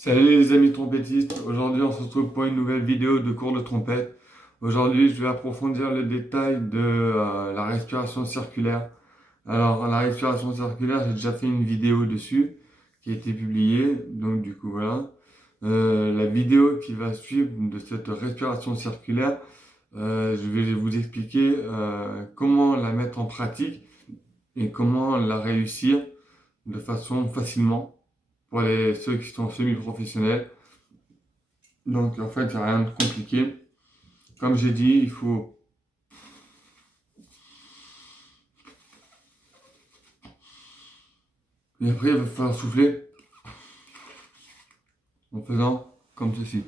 Salut les amis trompettistes, aujourd'hui on se retrouve pour une nouvelle vidéo de cours de trompette. Aujourd'hui je vais approfondir le détail de la respiration circulaire. Alors la respiration circulaire, j'ai déjà fait une vidéo dessus qui a été publiée, donc du coup voilà. La vidéo qui va suivre de cette respiration circulaire, je vais vous expliquer comment la mettre en pratique et comment la réussir de façon facilement pour ceux qui sont semi-professionnels. Donc en fait, il n'y a rien de compliqué. Comme j'ai dit, il faut... Et après, il va falloir souffler en faisant comme ceci.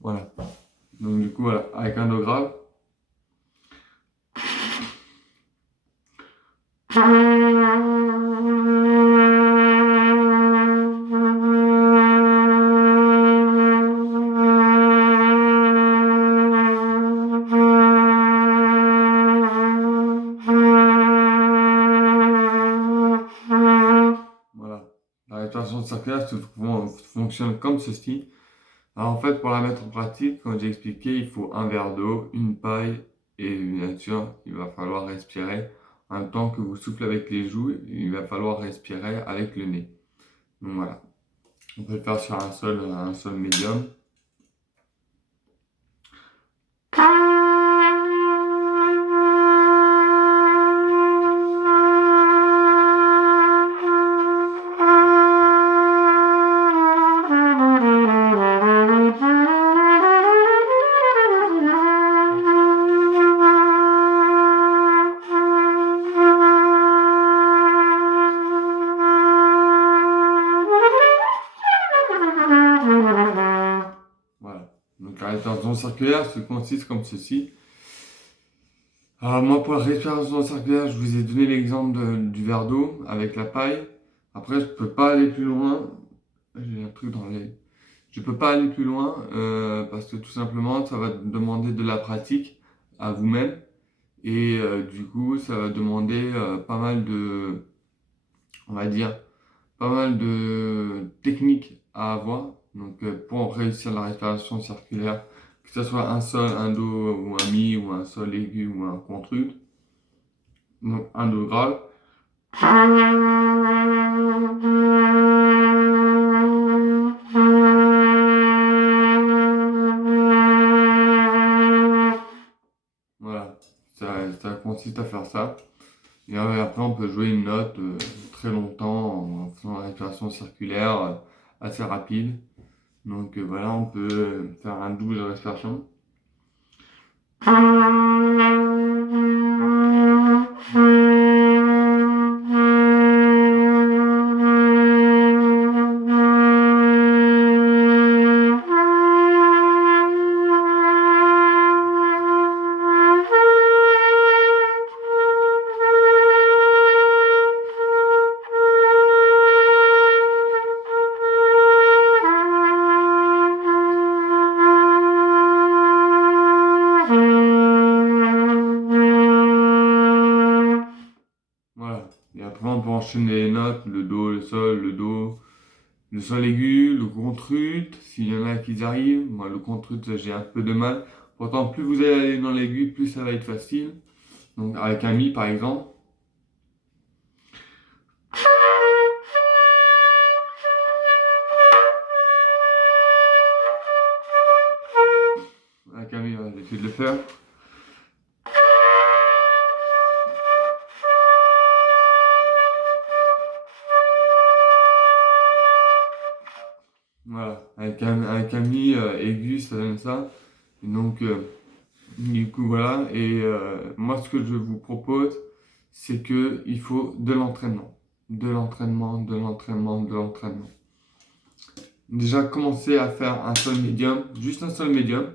Voilà. Donc du coup, voilà, avec un do grave. Voilà. La respiration circulaire fonctionne comme ceci. Alors en fait, pour la mettre en pratique, comme j'ai expliqué, il faut un verre d'eau, une paille et bien sûr, il va falloir respirer. En même temps que vous soufflez avec les joues, il va falloir respirer avec le nez. Donc voilà. On peut le faire sur un sol médium. Voilà. Donc la respiration circulaire se consiste comme ceci. Alors moi pour la respiration circulaire, je vous ai donné l'exemple du verre d'eau avec la paille. Après, je peux pas aller plus loin. J'ai un truc dans les... Je peux pas aller plus loin parce que tout simplement, ça va demander de la pratique à vous-même. Et du coup, ça va demander pas mal de, on va dire, pas mal de techniques à avoir. Donc pour réussir la respiration circulaire, que ce soit un sol, un do ou un mi, ou un sol aigu ou un contre. Donc un do grave. Voilà, ça consiste à faire ça. Et après, on peut jouer une note très longtemps en faisant la respiration circulaire assez rapide. Donc voilà, on peut faire un double de respiration. Voilà. Et après, on peut enchaîner les notes, le do, le do, le sol aigu, le contre-ut, s'il y en a qui arrivent. Moi, le contre-ut, j'ai un peu de mal. Pourtant, plus vous allez aller dans l'aigu, plus ça va être facile. Donc, avec un mi, par exemple. Avec un mi, on va essayer de le faire. Voilà. Avec un mi aigu, ça donne ça. Et donc, du coup, voilà. Et moi, ce que je vous propose, c'est que il faut de l'entraînement. De l'entraînement, de l'entraînement, de l'entraînement. Déjà, commencer à faire un sol médium, juste un sol médium.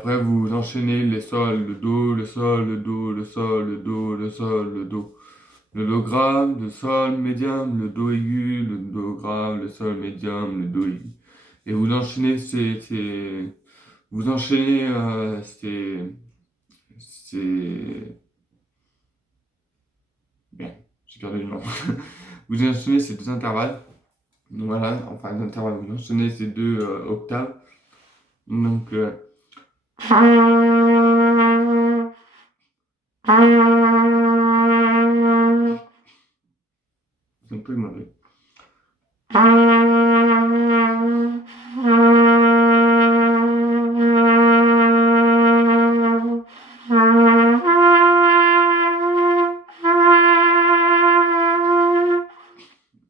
après, vous enchaînez les sols, le do, le sol, le do, le sol, le do, le sol, le do. Le do grave, le sol médium, le do aigu, le do grave, le sol médium, le do aigu. Et vous enchaînez vous enchaînez bien, j'ai perdu le nom. Vous enchaînez ces deux intervalles. Donc voilà, enfin les intervalles, vous enchaînez ces deux octaves. Donc c'est un peu mauvais.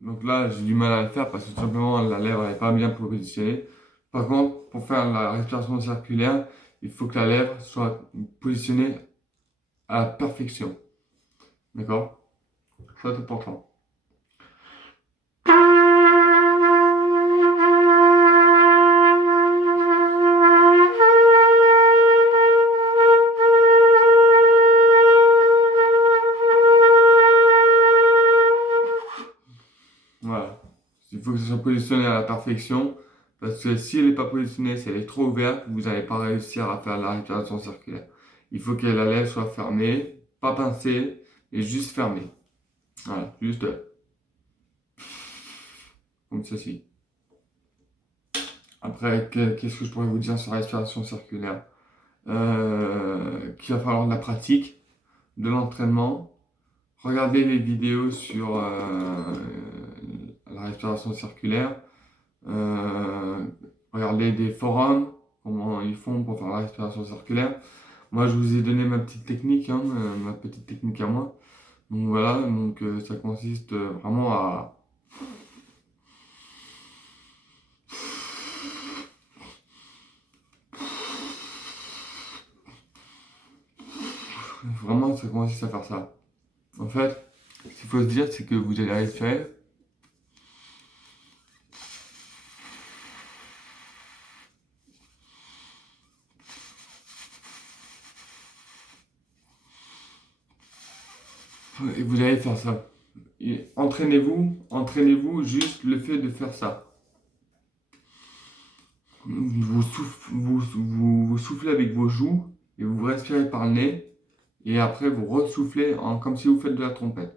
Donc là, j'ai du mal à le faire parce que tout simplement la lèvre n'est pas bien positionnée. Par contre, pour faire la respiration circulaire, il faut que la lèvre soit positionnée à la perfection. D'accord? Ça, c'est important. Voilà. Il faut que ça soit positionné à la perfection. Parce que si elle n'est pas positionnée, si elle est trop ouverte, vous n'allez pas réussir à faire la respiration circulaire. Il faut que la lèvre soit fermée, pas pincée, et juste fermée. Voilà, juste comme ceci. Après, qu'est-ce que je pourrais vous dire sur la respiration circulaire? Qu'il va falloir de la pratique, de l'entraînement. Regardez les vidéos sur la respiration circulaire. Euh, Regardez des forums, comment ils font pour faire la respiration circulaire. Moi, je vous ai donné ma petite technique, hein, ma petite technique à moi. Donc voilà, donc ça consiste vraiment à vraiment, ça consiste à faire ça. En fait, ce qu'il faut se dire, c'est que vous allez respirer. Et vous allez faire ça. Et entraînez-vous juste le fait de faire ça. Vous soufflez avec vos joues et vous respirez par le nez. Et après, vous ressoufflez comme si vous faites de la trompette.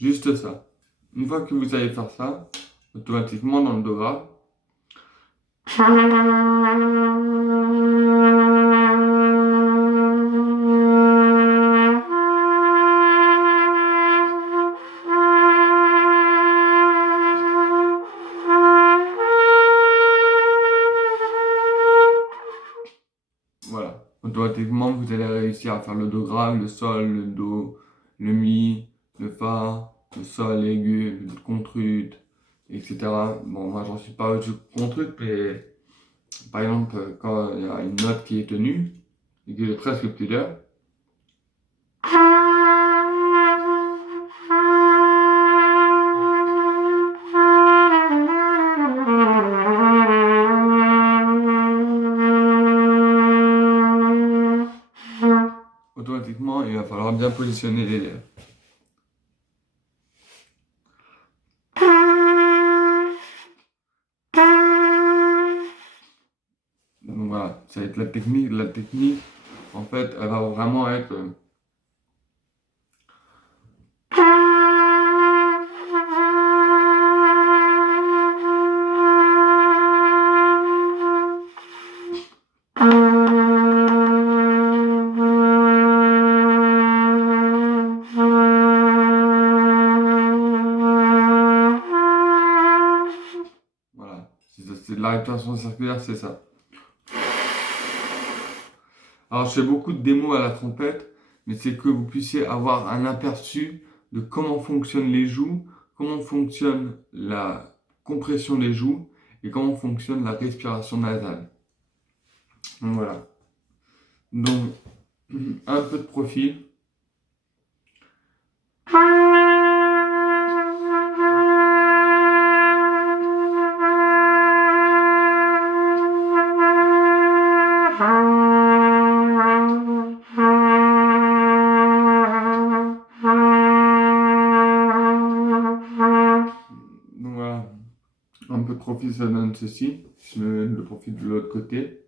Juste ça. Une fois que vous allez faire ça, automatiquement dans le do grave, voilà. Automatiquement, vous allez réussir à faire le do grave, le sol, le do, le mi, le fa, le sol aigu, le contrute, etc. Bon, moi, j'en suis pas au contrute, mais par exemple, quand il y a une note qui est tenue et qui est presque plus d'heure, automatiquement, il va falloir bien positionner les lèvres. Donc voilà, ça va être la technique. La technique, en fait, elle va vraiment être voilà, c'est de la respiration circulaire, c'est ça. Alors, je fais beaucoup de démos à la trompette, mais c'est que vous puissiez avoir un aperçu de comment fonctionnent les joues, comment fonctionne la compression des joues et comment fonctionne la respiration nasale. Donc voilà. Donc, un peu de profil. Donc voilà, un peu de profil, ça donne ceci. Je mets le profil de l'autre côté.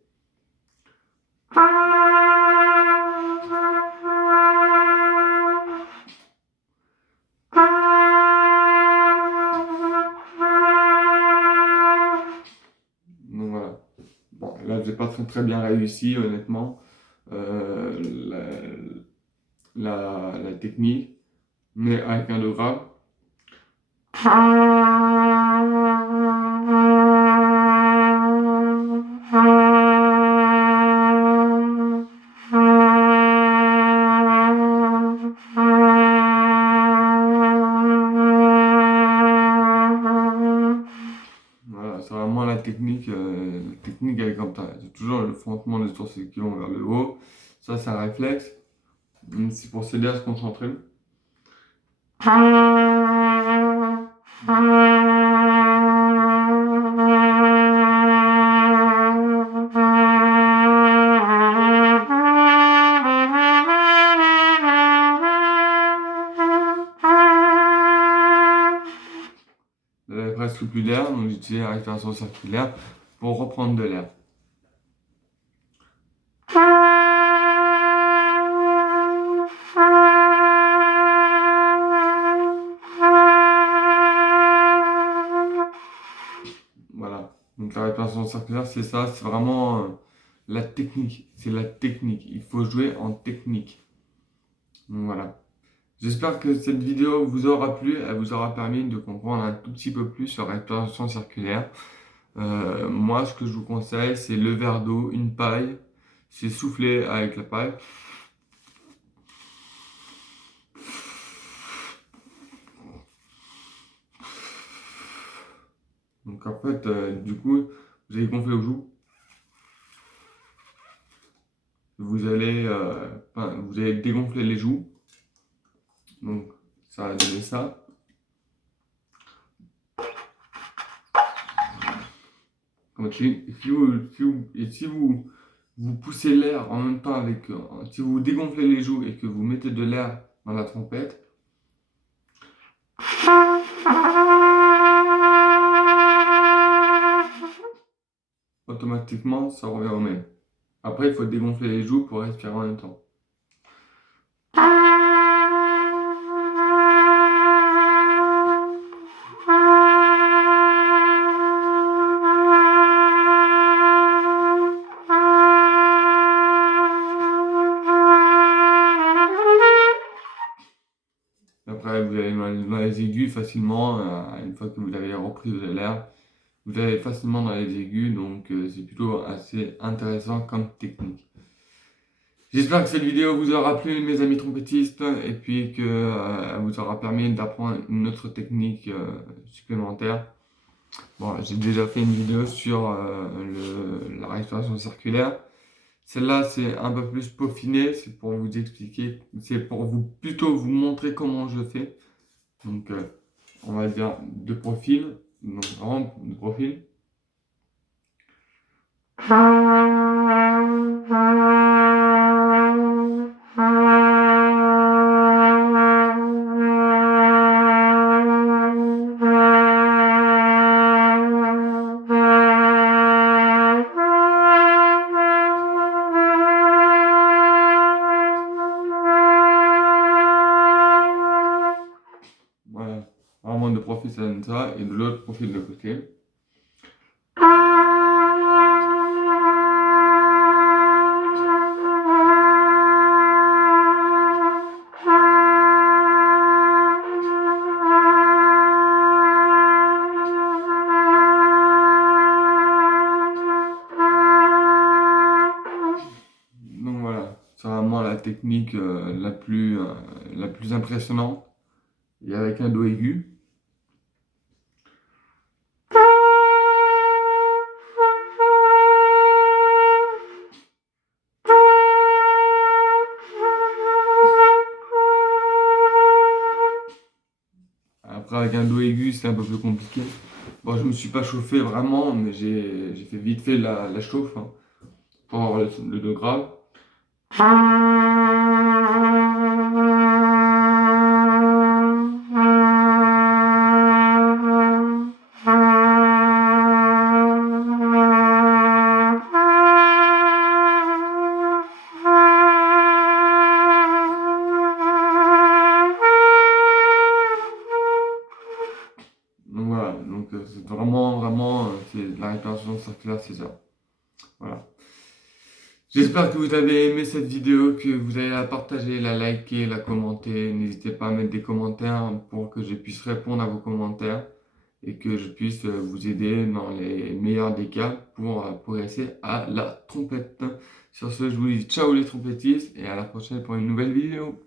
Donc voilà. Bon, là, j'ai pas très bien réussi, honnêtement, euh, la technique, mais avec un do grave. Voilà, c'est vraiment la technique, avec comme ça. C'est toujours le frontement des sourcils qui vont vers le haut. Ça, c'est un réflexe. C'est pour s'aider à se concentrer. J'avais presque plus d'air, donc j'utilisais la respiration circulaire pour reprendre de l'air. Voilà. Donc la respiration circulaire, c'est ça, c'est vraiment la technique. C'est la technique. Il faut jouer en technique. Donc voilà. J'espère que cette vidéo vous aura plu, elle vous aura permis de comprendre un tout petit peu plus sur la respiration circulaire. Moi, ce que je vous conseille, c'est le verre d'eau, une paille, c'est souffler avec la paille. Donc en fait, du coup, vous allez gonfler aux joues. Vous allez dégonfler les joues. Donc ça va donner ça. Si vous poussez l'air en même temps si vous dégonflez les joues et que vous mettez de l'air dans la trompette, automatiquement ça revient au même. Après, il faut dégonfler les joues pour respirer en même temps. Après, vous allez dans les aigus facilement, une fois que vous avez repris de l'air, vous allez facilement dans les aigus, donc c'est plutôt assez intéressant comme technique. J'espère que cette vidéo vous aura plu, mes amis trompettistes, et puis que elle vous aura permis d'apprendre une autre technique supplémentaire. Bon, j'ai déjà fait une vidéo sur la respiration circulaire. Celle-là, c'est un peu plus peaufiné, c'est pour vous expliquer, c'est pour plutôt vous montrer comment je fais. Donc, on va dire de profil, donc vraiment de profil. Voilà, vraiment de profil, ça donne ça, et de l'autre profil de côté. Donc voilà, c'est vraiment la technique la plus impressionnante, et avec un do aigu. avec un do aigu, c'est un peu plus compliqué. Bon, je me suis pas chauffé vraiment, mais j'ai fait vite fait la chauffe hein, pour avoir le do grave. Donc voilà, donc c'est vraiment, c'est la réparation circulaire, c'est ça. Voilà. J'espère que vous avez aimé cette vidéo, que vous allez la partager, la liker, la commenter. N'hésitez pas à mettre des commentaires pour que je puisse répondre à vos commentaires et que je puisse vous aider dans les meilleurs des cas pour progresser à la trompette. Sur ce, je vous dis ciao les trompettistes et à la prochaine pour une nouvelle vidéo.